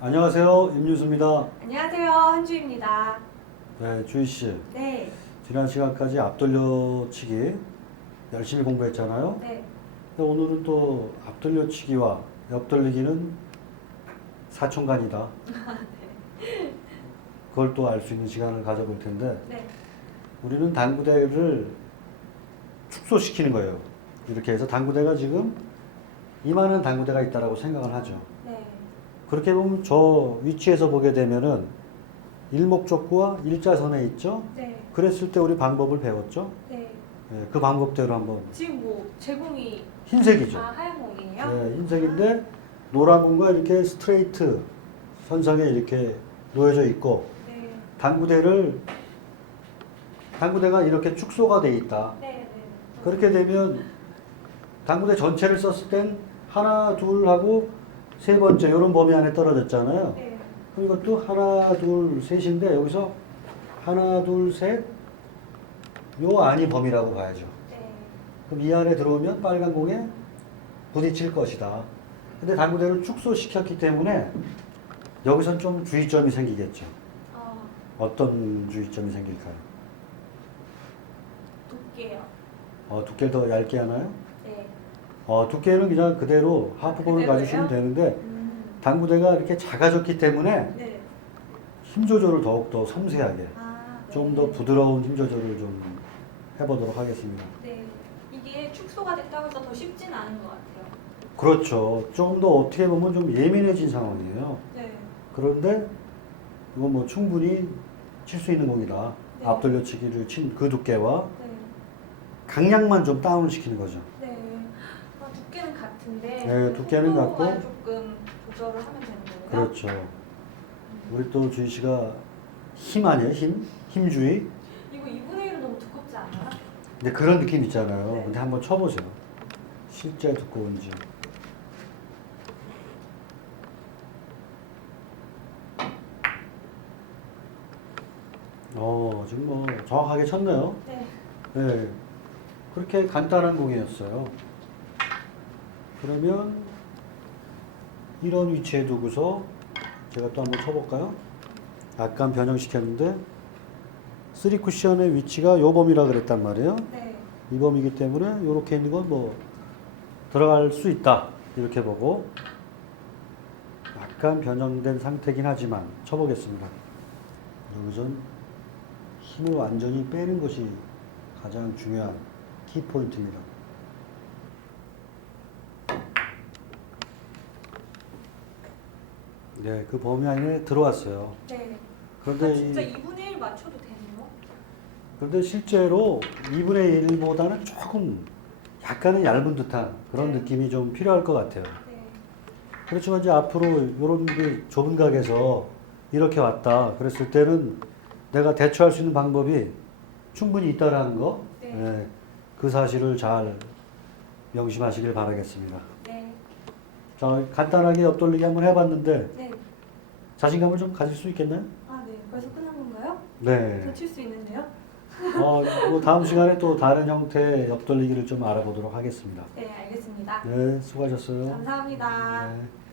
안녕하세요. 임유수입니다. 안녕하세요. 한주입니다. 네, 주희 씨. 네. 지난 시간까지 앞돌려치기 열심히 공부했잖아요. 네. 근데 오늘은 또 앞돌려치기와 옆돌리기는 사촌간이다. 그걸 또 알 수 있는 시간을 가져볼 텐데 네. 우리는 당구대를 축소시키는 거예요. 이렇게 해서 당구대가 지금 이만한 당구대가 있다라고 생각을 하죠. 네. 그렇게 보면 저 위치에서 보게 되면은 일목적구와 일자선에 있죠. 네. 그랬을 때 우리 방법을 배웠죠. 네. 예, 그 방법대로 한번 지금 뭐 제공이 흰색이죠. 아 하얀 공이에요? 예, 흰색인데 노란 공과 이렇게 스트레이트 선상에 이렇게 놓여져 있고 네. 당구대를 당구대가 이렇게 축소가 돼 있다. 네. 네. 그렇게 되면 당구대 전체를 썼을 땐 하나 둘 하고 세 번째 이런 범위 안에 떨어졌잖아요. 네. 그럼 이것도 하나 둘 셋인데 여기서 하나 둘 셋 요 안이 범위라고 봐야죠. 네. 그럼 이 안에 들어오면 빨간 공에 부딪힐 것이다. 근데 당구대를 축소시켰기 때문에 여기선 좀 주의점이 생기겠죠. 아 어떤 주의점이 생길까요? 두께요. 어, 두께를 더 얇게 하나요? 네. 어, 두께는 그냥 그대로 하프볼을? 가주시면 되는데 음. 당구대가 이렇게 작아졌기 때문에 네. 힘 조절을 더욱더 섬세하게 아. 네. 좀 더 부드러운 힘 조절을 좀 해보도록 하겠습니다. 네. 이게 축소가 됐다고 해서 더 쉽진 않은 것 같아요. 그렇죠. 좀 더 어떻게 보면 좀 예민해진 상황이에요. 네. 그런데 이건 뭐 충분히 칠 수 있는 공이다. 네. 앞돌려치기를 친 그 두께와 네. 강약만 좀 다운을 시키는 거죠. 두께는 같은데. 네, 두께는 속도만 같고. 조금 조절을 하면 되는 거예요. 그렇죠. 우리 또 주희 씨가 힘 아니에요? 힘? 힘주의? 이거 2분의 1은 너무 두껍지 않아요? 근데 그런 느낌 있잖아요. 네. 근데 한번 쳐보세요. 실제 두꺼운지. 어, 지금 뭐 정확하게 쳤네요. 네. 네. 그렇게 간단한 공이었어요. 그러면 이런 위치에 두고서 제가 또 한번 쳐볼까요? 약간 변형시켰는데 3 쿠션의 위치가 요 범위라 그랬단 말이에요. 네. 이 범위이기 때문에 이렇게 있는 건 뭐 들어갈 수 있다 이렇게 보고 약간 변형된 상태긴 하지만 쳐보겠습니다. 여기선 힘을 완전히 빼는 것이 가장 중요한 키 포인트입니다. 네, 그 범위 안에 들어왔어요. 네. 그런데 아, 진짜 이- 2분의 1 맞춰도 되네요. 그런데 실제로 2분의 1보다는 조금 약간은 얇은 듯한 그런 네. 느낌이 좀 필요할 것 같아요. 네. 그렇지만 이제 앞으로 이런 그 좁은 각에서 이렇게 왔다 그랬을 때는 내가 대처할 수 있는 방법이 충분히 있다라는 거, 네. 예, 그 사실을 잘 명심하시길 바라겠습니다. 네. 자, 간단하게 옆돌리기 한번 해봤는데 네. 자신감을 좀 가질 수 있겠나요? 아, 네. 벌써 끝난 건가요? 네. 더칠수 있는데요? 어, 뭐 다음 시간에 또 다른 형태의 옆돌리기를 좀 알아보도록 하겠습니다. 네, 알겠습니다. 네, 수고하셨어요. 감사합니다. 네.